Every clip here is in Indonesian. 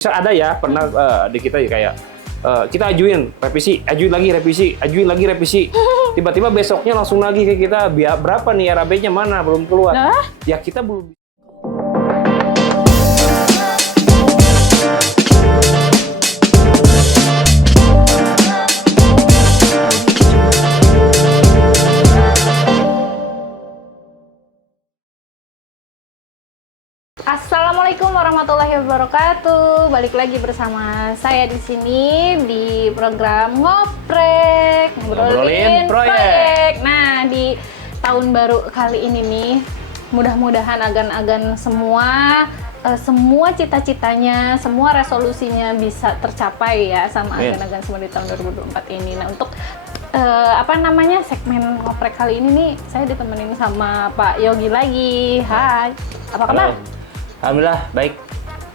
Bisa ada ya pernah di kita kayak kita ajuin revisi, ajuin lagi revisi. Tiba-tiba besoknya langsung lagi ke kita, berapa nih RAB-nya mana belum keluar. Ya kita belum. Assalamualaikum warahmatullahi wabarakatuh. Balik lagi bersama saya di sini di program ngobrolin proyek. Nah, di tahun baru kali ini nih, mudah-mudahan agan-agan semua cita-citanya, semua resolusinya bisa tercapai ya sama agan-agan semua di tahun 2024 ini. Nah, untuk segmen ngoprek kali ini nih, saya ditemenin sama Pak Yogi lagi. Hai, apa kabar? Halo. Alhamdulillah, baik.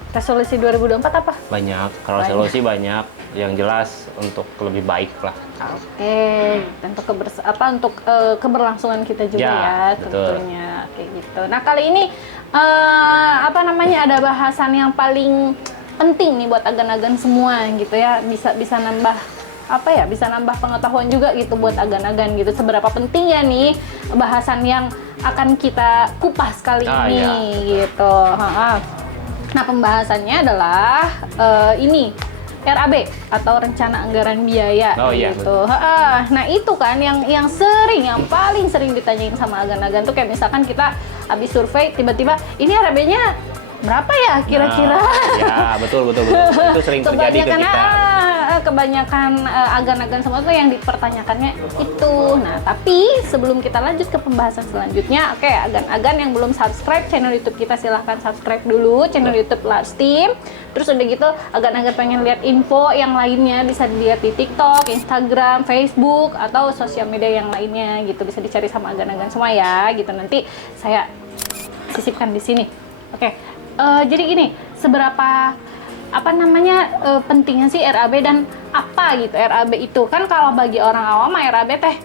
Resolusi 2024 apa? Banyak, kalau resolusi banyak. Yang jelas untuk lebih baik lah. Oke, untuk keberlangsungan kita juga ya betul. tentunya kayak gitu. Nah, kali ini ada bahasan yang paling penting nih buat agan-agan semua gitu ya. Bisa nambah pengetahuan juga gitu buat agan-agan gitu. Seberapa penting ya nih bahasan yang akan kita kupas kali ini gitu. Nah, pembahasannya adalah RAB atau rencana anggaran biaya gitu. Nah, itu kan yang paling sering ditanyain sama agan-agan tuh kayak misalkan kita habis survei tiba-tiba ini RAB-nya berapa ya kira-kira? Ya, betul. Itu sering terjadi ke kita. Kebanyakan agan-agan semua tuh yang dipertanyakannya itu. Nah, tapi sebelum kita lanjut ke pembahasan selanjutnya, oke, agan-agan yang belum subscribe channel YouTube kita, silahkan subscribe dulu channel YouTube Last Team. Terus udah gitu, agan-agan pengen lihat info yang lainnya bisa dilihat di TikTok, Instagram, Facebook, atau sosial media yang lainnya gitu. Bisa dicari sama agan-agan semua ya gitu. Nanti saya sisipkan di sini. Oke. Jadi gini, seberapa pentingnya sih RAB dan apa gitu RAB itu? Kan kalau bagi orang awam RAB teh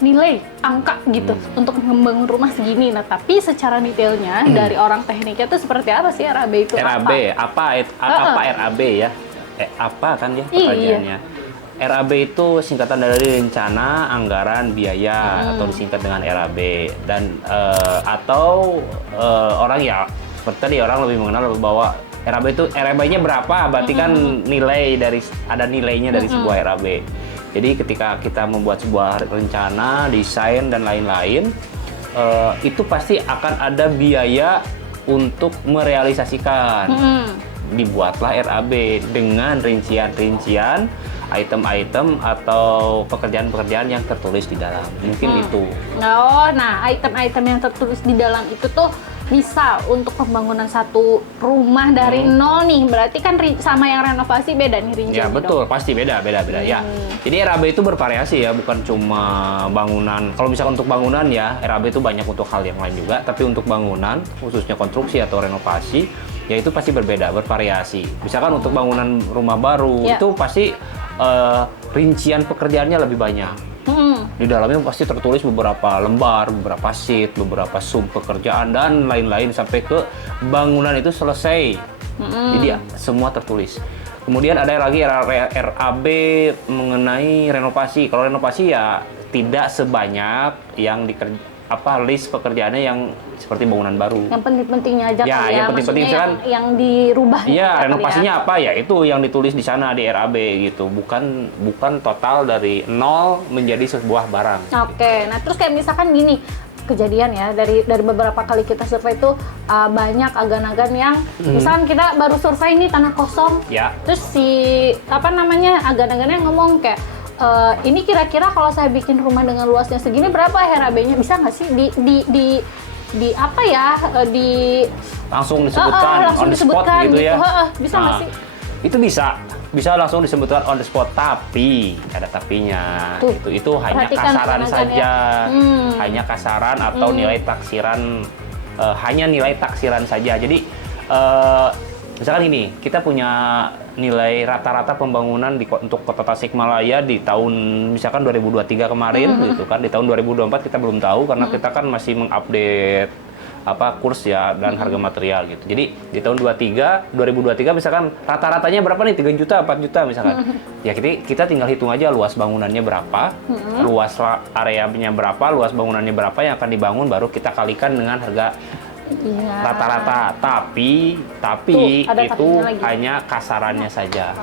nilai angka gitu untuk membangun rumah segini. Nah, tapi secara detailnya dari orang tekniknya tuh seperti apa sih RAB itu? Apa RAB ya? Apa kan ya pertanyaannya? RAB itu singkatan dari rencana anggaran biaya atau disingkat dengan RAB dan orang ya seperti tadi orang lebih mengenal bahwa RAB itu RAB-nya berapa, berarti kan ada nilainya dari sebuah RAB. Jadi ketika kita membuat sebuah rencana, desain dan lain-lain, itu pasti akan ada biaya untuk merealisasikan. Dibuatlah RAB dengan rincian-rincian item-item atau pekerjaan-pekerjaan yang tertulis di dalam. Mungkin itu. Nah, item-item yang tertulis di dalam itu tuh misal untuk pembangunan satu rumah dari nol nih, berarti kan sama yang renovasi beda nih rinciannya. Ya betul, pasti beda ya. Jadi RAB itu bervariasi ya, bukan cuma bangunan. Kalau misalkan untuk bangunan ya, RAB itu banyak untuk hal yang lain juga. Tapi untuk bangunan, khususnya konstruksi atau renovasi, ya itu pasti berbeda, bervariasi. Misalkan untuk bangunan rumah baru, itu pasti rincian pekerjaannya lebih banyak. Di dalamnya pasti tertulis beberapa lembar, beberapa sheet, beberapa sub pekerjaan dan lain-lain sampai ke bangunan itu selesai. Jadi semua tertulis. Kemudian ada lagi RAB mengenai renovasi. Kalau renovasi ya tidak sebanyak yang list pekerjaannya yang seperti bangunan baru. Yang penting-pentingnya aja ya, yang penting-penting kan yang dirubah. Iya, renovasinya apa ya? Itu yang ditulis di sana di RAB gitu. Bukan total dari nol menjadi sebuah barang. Oke. Nah, terus kayak misalkan gini, kejadian ya dari beberapa kali kita survei itu banyak agan-agan yang misalkan kita baru survei ini tanah kosong. Ya. Terus agan-agannya ngomong kayak ini kira-kira kalau saya bikin rumah dengan luasnya segini berapa RAB-nya, bisa nggak sih langsung disebutkan on the spot gitu ya? Bisa nggak sih? Itu bisa langsung disebutkan on the spot, tapi ada tapinya. Itu hanya kasaran saja, hanya kasaran atau nilai taksiran, hanya nilai taksiran saja. Jadi misalkan ini kita punya nilai rata-rata pembangunan untuk Kota Tasikmalaya di tahun misalkan 2023 kemarin gitu kan. Di tahun 2024 kita belum tahu karena kita kan masih mengupdate kurs ya dan harga material gitu. Jadi di tahun 2023 misalkan rata-ratanya berapa nih? 3 juta, 4 juta misalkan. Ya kita tinggal hitung aja luas bangunannya berapa, luas areanya berapa, luas bangunannya berapa yang akan dibangun, baru kita kalikan dengan harga rata-rata. Tapi Tuh, ada itu tapinya lagi. hanya kasarannya saja.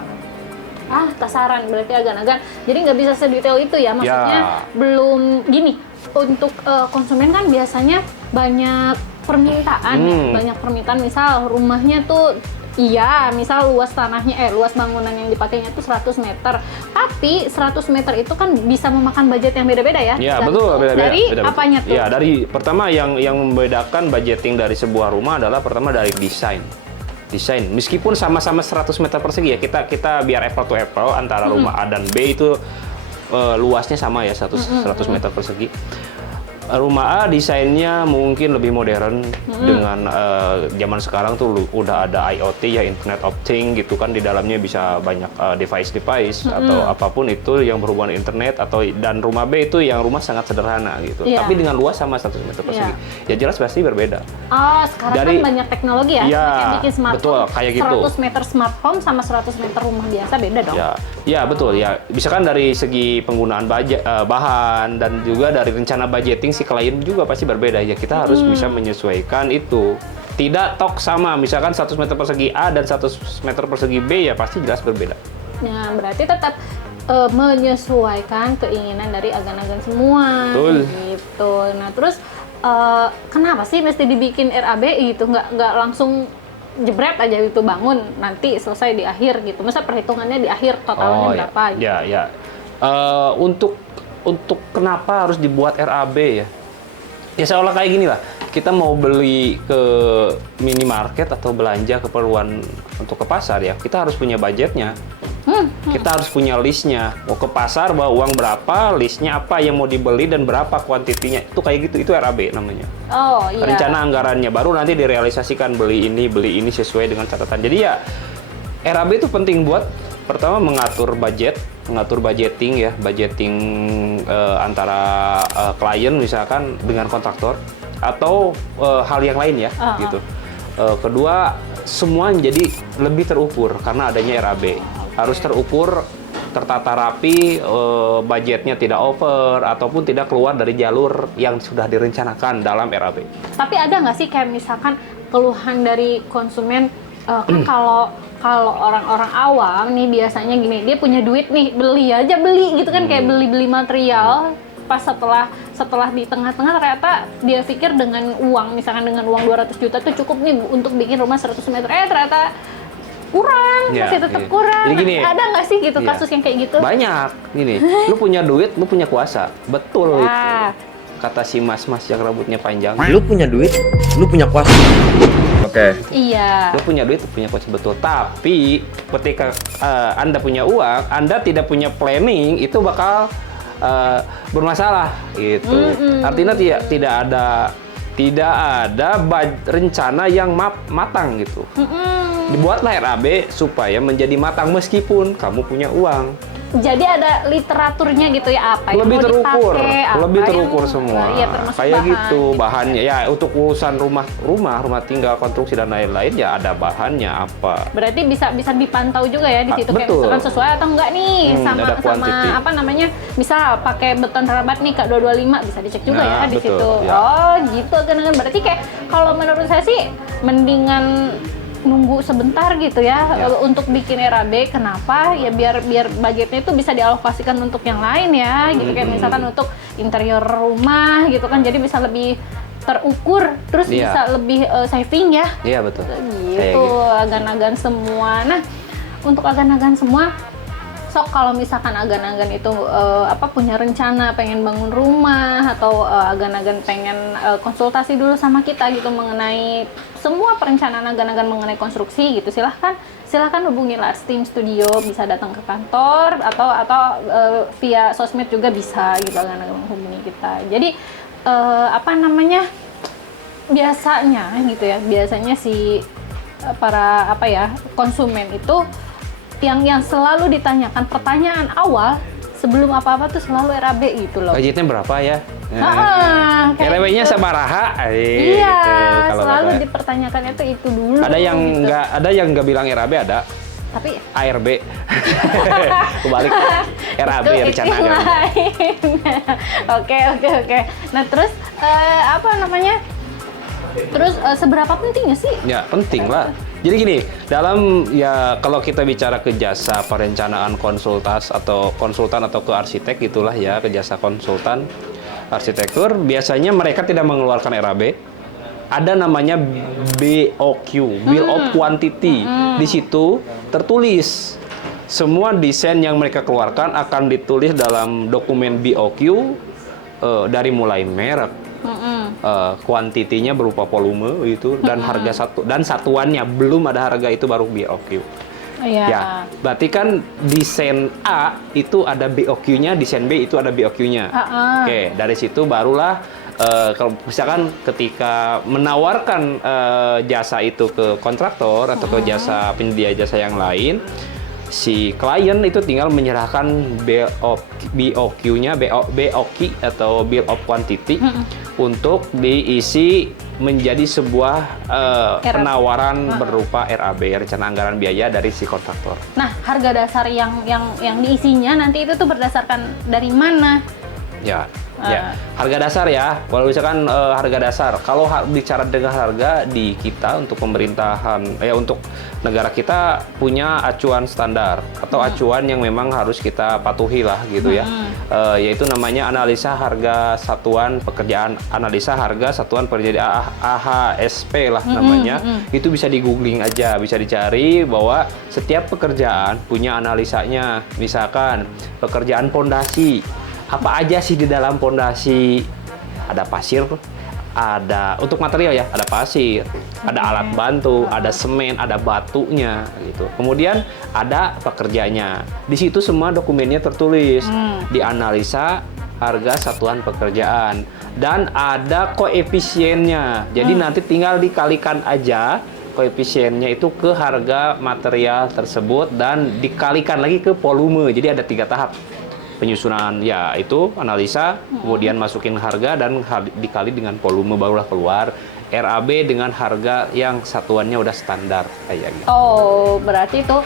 Kasaran berarti agan-agan. Jadi nggak bisa sedetail itu ya, maksudnya Ya. belum gini. Untuk konsumen kan biasanya banyak permintaan ya, banyak permintaan. Misal rumahnya tuh misal luas tanahnya, luas bangunan yang dipakainya tuh 100 meter. Tapi 100 meter itu kan bisa memakan budget yang beda-beda ya. Ya, Tergantung betul. Dari beda. apanya tuh? Ya, dari pertama yang membedakan budgeting dari sebuah rumah adalah pertama dari desain. Meskipun sama-sama 100 meter persegi ya, kita biar apple to apple antara rumah A dan B itu luasnya sama ya, 100 meter persegi. Rumah A desainnya mungkin lebih modern dengan zaman sekarang tuh udah ada IoT ya, Internet of Things gitu kan, di dalamnya bisa banyak device atau apapun itu yang berhubungan internet dan rumah B itu yang rumah sangat sederhana gitu. Iya. Tapi dengan luas sama 100 meter persegi. Ya jelas pasti berbeda. Sekarang Dari- kan banyak teknologi ya. Iya, Kayak bikin smart betul, home, kayak gitu. 100 meter smart home sama 100 meter rumah biasa beda dong. Ya betul ya. Misalkan dari segi penggunaan bahan dan juga dari rencana budgeting si klien juga pasti berbeda ya. Kita harus bisa menyesuaikan itu. Tidak tok sama, misalkan 100 meter persegi A dan 100 meter persegi B ya pasti jelas berbeda. Nah, berarti tetap menyesuaikan keinginan dari agan-agan semua. Betul. Gitu. Nah, terus kenapa sih mesti dibikin RAB gitu? Nggak langsung jebret aja gitu bangun, nanti selesai di akhir gitu. Masa perhitungannya di akhir totalnya berapa gitu? Ya. Untuk kenapa harus dibuat RAB ya? Ya seolah kayak gini lah. Kita mau beli ke minimarket atau belanja keperluan untuk ke pasar ya, kita harus punya budgetnya. Kita harus punya listnya. Mau ke pasar bawa uang berapa, listnya apa yang mau dibeli dan berapa kuantitinya. Itu kayak gitu, itu RAB namanya. Oh iya. Rencana anggarannya, baru nanti direalisasikan beli ini sesuai dengan catatan. Jadi ya RAB itu penting buat pertama mengatur budgeting ya, antara klien misalkan dengan kontraktor atau hal yang lain ya gitu. Kedua, semua jadi lebih terukur karena adanya RAB. Harus terukur, tertata rapi, budgetnya tidak over ataupun tidak keluar dari jalur yang sudah direncanakan dalam RAB. Tapi ada nggak sih kayak misalkan keluhan dari konsumen, kan kalau orang-orang awam nih biasanya gini, dia punya duit nih, beli gitu kan, kayak beli material, pas setelah di tengah-tengah ternyata dia pikir dengan uang, misalkan dengan uang 200 juta tuh cukup nih untuk bikin rumah 100 meter, ternyata kurang, masih tetap kurang. Jadi gini, ada nggak sih gitu iya. kasus yang kayak gitu? Banyak gini, lu punya duit, lu punya kuasa, betul itu. Ya. Kata si mas-mas yang rambutnya panjang. Lu punya duit, lu punya kuasa. Oke. Iya. Lu punya duit, lu punya kuasa, betul. Tapi ketika Anda punya uang, Anda tidak punya planning, itu bakal bermasalah gitu. Artinya tidak ada rencana yang matang gitu. Dibuatlah RAB supaya menjadi matang meskipun kamu punya uang. Jadi ada literaturnya gitu ya, apa yang Lebih mau terukur, dipakai, apa lebih yang- terukur semua. Iya, termasuk Kayak bahan. gitu bahannya. Ya untuk urusan rumah tinggal, konstruksi dan lain-lain ya ada bahannya apa. Berarti bisa dipantau juga ya di situ, kayak Betul. misalkan sesuai atau enggak nih sama ada quantity. apa namanya, misal pakai beton rabat nih Kak 225 bisa dicek juga Nah, ya di betul, situ. ya. Oh, gitu kan. Berarti kayak kalau menurut saya sih mendingan nunggu sebentar gitu ya, untuk bikin RAB. Kenapa? Ya biar budgetnya itu bisa dialokasikan untuk yang lain ya gitu, kayak misalkan untuk interior rumah gitu kan, jadi bisa lebih terukur, terus Iya. bisa lebih saving ya. Iya betul. Kayak Gitu, agan-agan semua. Nah, untuk agan-agan semua, sok kalau misalkan agan-agan itu punya rencana pengen bangun rumah atau agan-agan pengen konsultasi dulu sama kita gitu mengenai semua perencanaan agan-agan mengenai konstruksi gitu, silahkan hubungi Lars Team Studio, bisa datang ke kantor atau via sosmed juga bisa gitu, agan-agan menghubungi kita. Jadi biasanya si para konsumen itu yang selalu ditanyakan pertanyaan awal sebelum apa-apa tuh selalu RAB gitu loh. Budgetnya berapa ya? Kayak RAB-nya gitu. sabaraha? Iya, Gitu, kalau selalu kata. dipertanyakan itu dulu. Ada yang gitu. nggak bilang RAB ada. Tapi ARB. Kebalik. RAB, itu rencana yang anggaran. lain. Oke. Nah terus apa namanya? Terus seberapa pentingnya sih? Ya, penting lah. Jadi gini, dalam ya kalau kita bicara ke jasa perencanaan konsultan atau ke arsitek gitulah ya, ke jasa konsultan arsitektur, biasanya mereka tidak mengeluarkan RAB. Ada namanya BOQ, Bill of Quantity. Di situ tertulis semua desain yang mereka keluarkan akan ditulis dalam dokumen BOQ dari mulai merek, kuantitinya berupa volume itu dan harga satuannya, belum ada harga itu baru BOQ. Iya. Ya, berarti kan desain A itu ada BOQ-nya, desain B itu ada BOQ-nya. Oke, dari situ barulah kalau misalkan ketika menawarkan jasa itu ke kontraktor atau ke jasa penyedia jasa yang lain, si klien itu tinggal menyerahkan BOQ-nya, BOQ atau Bill of Quantity untuk diisi menjadi sebuah penawaran berupa RAB, rencana anggaran biaya dari si kontraktor. Nah, harga dasar yang diisinya nanti itu tuh berdasarkan dari mana? Ya, harga dasar ya. Kalau misalkan harga dasar, kalau bicara dengan harga di kita untuk pemerintahan, untuk negara kita punya acuan standar atau acuan yang memang harus kita patuhi lah gitu ya. Yaitu namanya analisa harga satuan pekerjaan, analisa harga satuan pekerjaan AHSP lah namanya. Itu bisa di googling aja, bisa dicari bahwa setiap pekerjaan punya analisanya. Misalkan pekerjaan pondasi, apa aja sih di dalam pondasi? Ada pasir, ada untuk material ya, ada pasir, ada alat bantu, ada semen, ada batunya gitu. Kemudian ada pekerjanya. Di situ semua dokumennya tertulis, dianalisa harga satuan pekerjaan dan ada koefisiennya. Jadi nanti tinggal dikalikan aja koefisiennya itu ke harga material tersebut dan dikalikan lagi ke volume. Jadi ada 3 tahap penyusunan, ya itu analisa, kemudian masukin harga dan dikali dengan volume, barulah keluar RAB dengan harga yang satuannya udah standar kayak gitu. Oh, berarti itu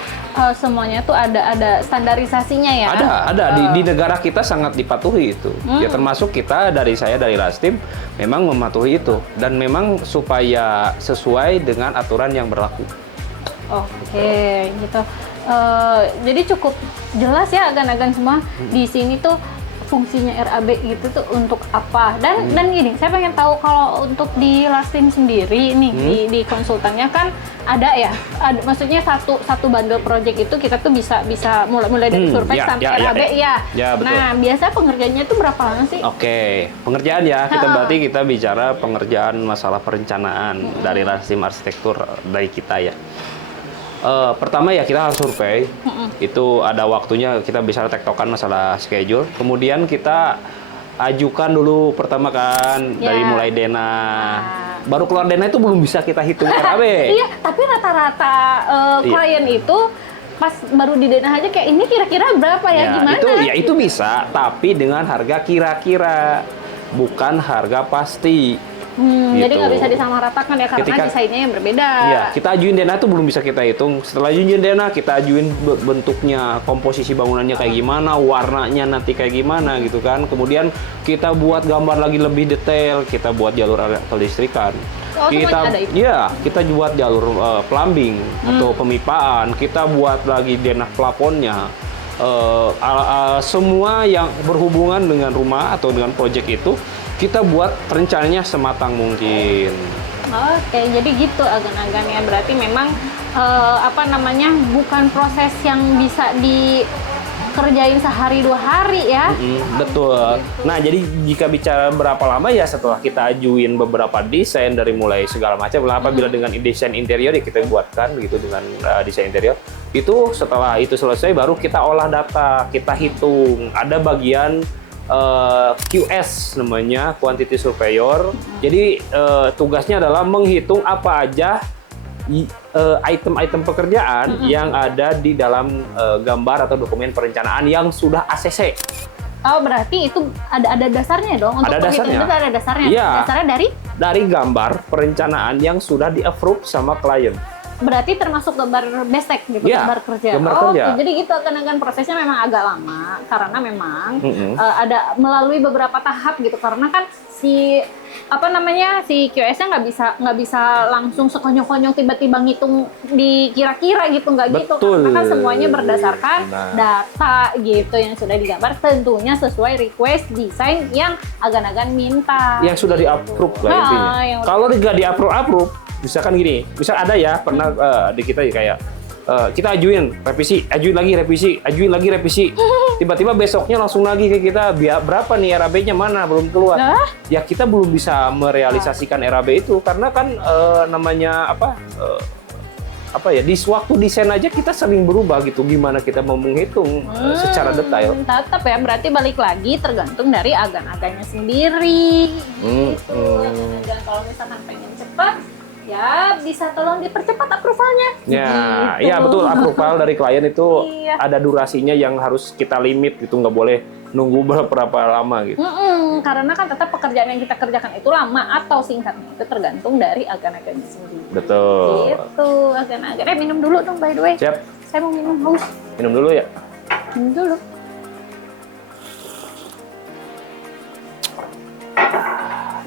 semuanya tuh ada standarisasinya ya? Ada di negara kita sangat dipatuhi itu. Ya termasuk kita dari Lastim memang mematuhi itu dan memang supaya sesuai dengan aturan yang berlaku. Oke, gitu. Jadi cukup jelas ya agan-agan semua di sini tuh fungsinya RAB gitu tuh untuk apa dan gini, saya pengen tahu kalau untuk di Lastim sendiri nih di konsultannya kan ada ya, maksudnya satu bundle project itu kita tuh bisa mulai dari survei sampai RAB ya. Betul. Nah, biasa pengerjaannya tuh berapa lama sih? Oke, pengerjaan ya. Berarti kita bicara pengerjaan masalah perencanaan dari Lastim Arsitektur dari kita ya. Pertama ya kita harus survei, itu ada waktunya, kita bisa tektokan masalah schedule. Kemudian kita ajukan dulu pertama kan dari mulai dena. Baru keluar dena itu belum bisa kita hitung RAB. Iya, tapi rata-rata klien itu pas baru di dena aja kayak ini kira-kira berapa ya, gimana? Itu bisa, tapi dengan harga kira-kira, bukan harga pasti. Jadi nggak bisa disamaratakan ya karena desainnya yang berbeda. Iya, kita ajuin dena itu belum bisa kita hitung. Setelah ajuin dena, kita ajuin bentuknya, komposisi bangunannya kayak gimana, warnanya nanti kayak gimana gitu kan. Kemudian kita buat gambar lagi lebih detail, kita buat jalur kelistrikan. Kita buat jalur plumbing atau pemipaan, kita buat lagi denah plafonnya. Semua yang berhubungan dengan rumah atau dengan proyek itu kita buat rencananya sematang mungkin. Oke, jadi gitu agan-agannya. Berarti memang bukan proses yang bisa dikerjain sehari 2 hari ya. Betul. Nah, jadi jika bicara berapa lama ya setelah kita ajuin beberapa desain dari mulai segala macam, apabila dengan desain interior ya kita buatkan begitu dengan desain interior. Itu setelah itu selesai baru kita olah data, kita hitung. Ada bagian QS namanya, quantity surveyor. Jadi tugasnya adalah menghitung apa aja item-item pekerjaan yang ada di dalam gambar atau dokumen perencanaan yang sudah ACC. Oh, berarti itu ada dasarnya dong untuk Ada perhitungan dasarnya. itu ada dasarnya. Iya. Dasarnya Dari gambar perencanaan yang sudah di-approve sama klien. berarti termasuk gambar bestek gitu, Iya, gambar kerja. gambar oh, kerja. jadi gitu kan prosesnya memang agak lama karena memang Mm-mm. ada melalui beberapa tahap gitu karena kan si QS-nya nggak bisa langsung sekonyong-konyong tiba-tiba ngitung dikira-kira gitu nggak gitu Betul. karena kan semuanya berdasarkan Nah. data gitu yang sudah digambar tentunya sesuai request desain yang agan-agan minta. Yang sudah di-approve lah Ah, intinya. yang udah- Kalau nggak di-approve, misalkan gini, misal ada ya pernah di kita ya kayak kita ajuin revisi, ajuin lagi revisi. Tiba-tiba besoknya langsung lagi ke kita, berapa nih RAB-nya mana belum keluar. Nah. Ya kita belum bisa merealisasikan RAB itu karena kan namanya apa ya di waktu desain aja kita sering berubah gitu. Gimana kita mau menghitung secara detail. Tetap ya, berarti balik lagi tergantung dari agan-agannya sendiri. Gitu. Agan-agan kalau misalkan pengen cepat, ya bisa tolong dipercepat approvalnya. Ya, Gitu. iya betul. Approval dari klien itu Iya. ada durasinya yang harus kita limit gitu, nggak boleh nunggu berapa lama gitu. Karena kan tetap pekerjaan yang kita kerjakan itu lama atau singkatnya itu tergantung dari agan-agannya sendiri. Betul. Gitu, agan-agan. Minum dulu dong by the way. Siap. Saya mau minum, haus. Minum dulu ya. Minum dulu.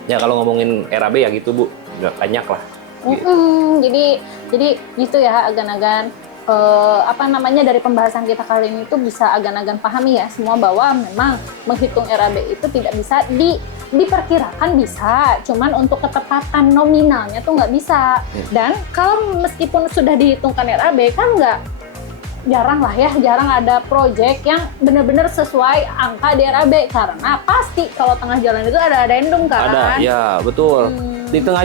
Ya kalau ngomongin RAB ya gitu Bu, nggak banyak lah. Jadi gitu ya agan-agan dari pembahasan kita kali ini tuh bisa agan-agan pahami ya semua bahwa memang menghitung RAB itu tidak bisa diperkirakan bisa, cuman untuk ketepatan nominalnya tuh nggak bisa. Dan kalau meskipun sudah dihitungkan RAB kan jarang ada project yang benar-benar sesuai angka di RAB karena pasti kalau tengah jalan itu ada addendum kan. Ada, ya betul. Di tengah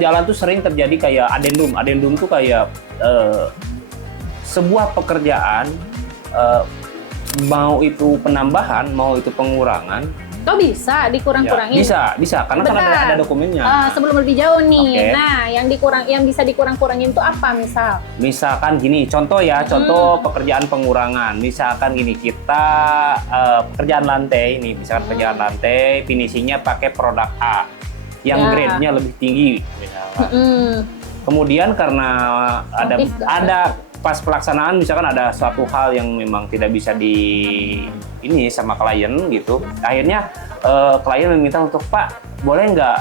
jalan tuh sering terjadi kayak addendum. Addendum tuh kayak sebuah pekerjaan, mau itu penambahan, mau itu pengurangan. Kok bisa dikurang-kurangin? Ya, bisa, karena kan Bentar. ada dokumennya. Sebelum lebih jauh nih, Oke. nah yang bisa dikurang-kurangin itu apa misal? Misalkan gini, contoh pekerjaan pengurangan. Misalkan gini, kita pekerjaan lantai nih, misalkan pekerjaan lantai, finishingnya pakai produk A, yang Ya. grade-nya lebih tinggi, misalkan. Kemudian karena Motif nggak ada pas pelaksanaan misalkan ada suatu hal yang memang tidak bisa ini sama klien gitu, akhirnya klien meminta untuk Pak boleh nggak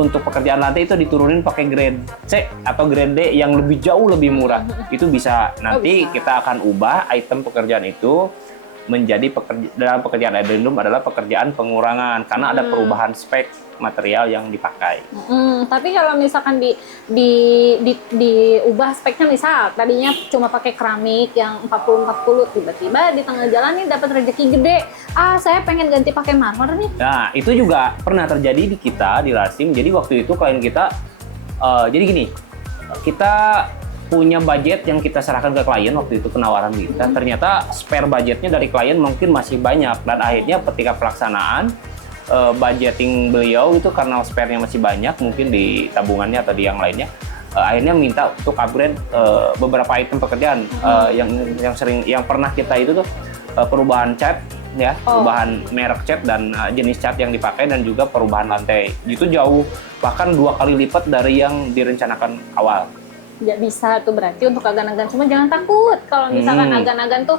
untuk pekerjaan lantai itu diturunin pakai grade C atau grade D yang jauh lebih murah. Itu bisa nanti bisa. kita akan ubah item pekerjaan itu menjadi dalam pekerjaan addendum adalah pekerjaan pengurangan karena ada perubahan spek material yang dipakai. Tapi kalau misalkan diubah speknya, misal tadinya cuma pakai keramik yang 40-40, tiba-tiba di tengah jalan nih dapat rezeki gede, saya pengen ganti pakai marmer nih. Nah, itu juga pernah terjadi di kita, di Rasim. Jadi waktu itu klien kita, jadi gini, kita punya budget yang kita serahkan ke klien waktu itu penawaran kita. Ternyata spare budgetnya dari klien mungkin masih banyak. Dan akhirnya ketika pelaksanaan, budgeting beliau itu karena spare-nya masih banyak, mungkin di tabungannya atau di yang lainnya, akhirnya minta untuk upgrade beberapa item pekerjaan yang pernah kita itu tuh perubahan cat, ya, perubahan merek cat dan jenis cat yang dipakai dan juga perubahan lantai. Itu jauh, bahkan 2 kali lipat dari yang direncanakan awal. Nggak bisa tuh, berarti untuk agan-agan semua jangan takut kalau misalkan agan-agan tuh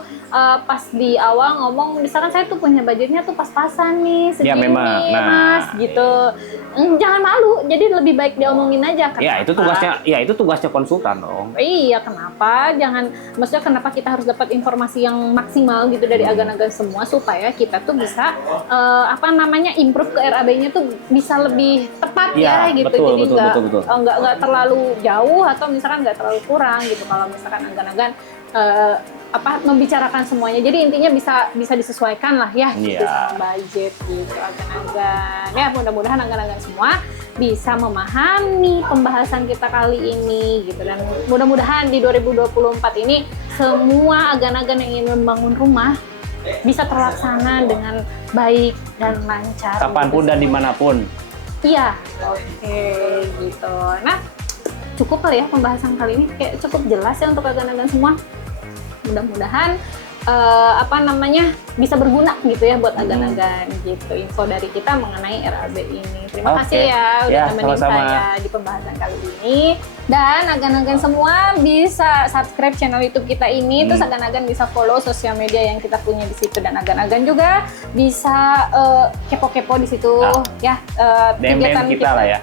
pas di awal ngomong misalkan saya tuh punya budgetnya tuh pas-pasan nih segini Ya, memang. Nah, mas gitu. Jangan malu, jadi lebih baik diomongin aja. Ya, itu tugasnya konsultan dong. Iya, kenapa? Maksudnya kenapa kita harus dapat informasi yang maksimal gitu dari agan-agan semua supaya kita tuh bisa improve ke RAB-nya tuh bisa lebih tepat ya gitu. Betul, Jadi betul. nggak terlalu jauh atau misalkan nggak terlalu kurang gitu kalau misalkan agan-agan membicarakan semuanya. Jadi intinya bisa disesuaikan lah ya gitu sama budget gitu agan-agan. Ya mudah-mudahan agan-agan semua bisa memahami pembahasan kita kali ini gitu, dan mudah-mudahan di 2024 ini semua agan-agan yang ingin membangun rumah bisa terlaksana dengan baik dan lancar. Kapanpun dan dimanapun. Iya, oke gitu. Nah, cukup kali ya pembahasan kali ini, kayak cukup jelas ya untuk agan-agan semua. Mudah-mudahan bisa berguna gitu ya buat agan-agan gitu. Info dari kita mengenai RAB ini. Terima kasih ya udah nemenin saya di pembahasan kali ini. Dan agan-agan semua bisa subscribe channel YouTube kita ini, terus agan-agan bisa follow sosial media yang kita punya di situ, dan agan-agan juga bisa kepo-kepo di situ ya, kegiatan kita lah ya.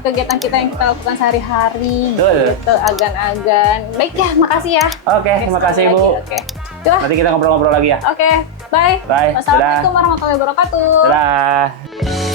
Kegiatan kita yang kita lakukan sehari-hari Betul. gitu, agan-agan. Baik ya, makasih ya. Oke, terima kasih sekali Bu. lagi. Oke. Yuk. Nanti kita ngobrol-ngobrol lagi ya. Oke, bye. Bye. Wassalamualaikum warahmatullahi wabarakatuh. Dadah.